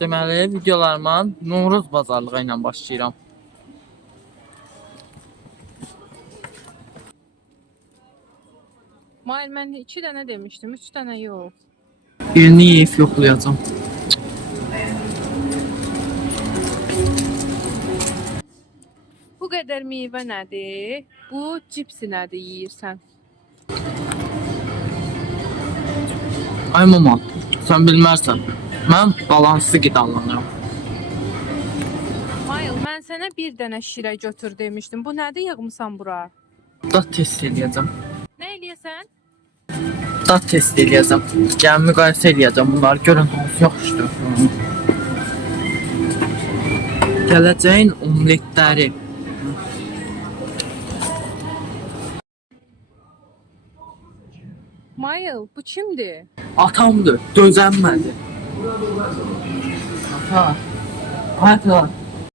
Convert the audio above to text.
Deməli, videolarıma Novruz bazarlığı ilə başlayıram. Mayl, mən 2 dənə demişdim, 3 dənə yox. Birini yeyib yoxlayacağım. Bu qədər meyvə nədir? Bu cipsi nədir yeyirsən? Ay mama, sən bilmərsən. Mən balanslı qidalanıram. Mayl, mən sənə bir dənə şirə götür demişdim. Bu nədir yığmısan bura? Dad test eləyəcəm. Nə eləyəsən? Dad test eləyəcəm. Yəni müqayisə eləyəcəm bunları. Görün hansı yaxşıdır. Gələcəyin omletləri. Mayl, bu kimdir? Atamdır, dözənmədi. Ata, ata.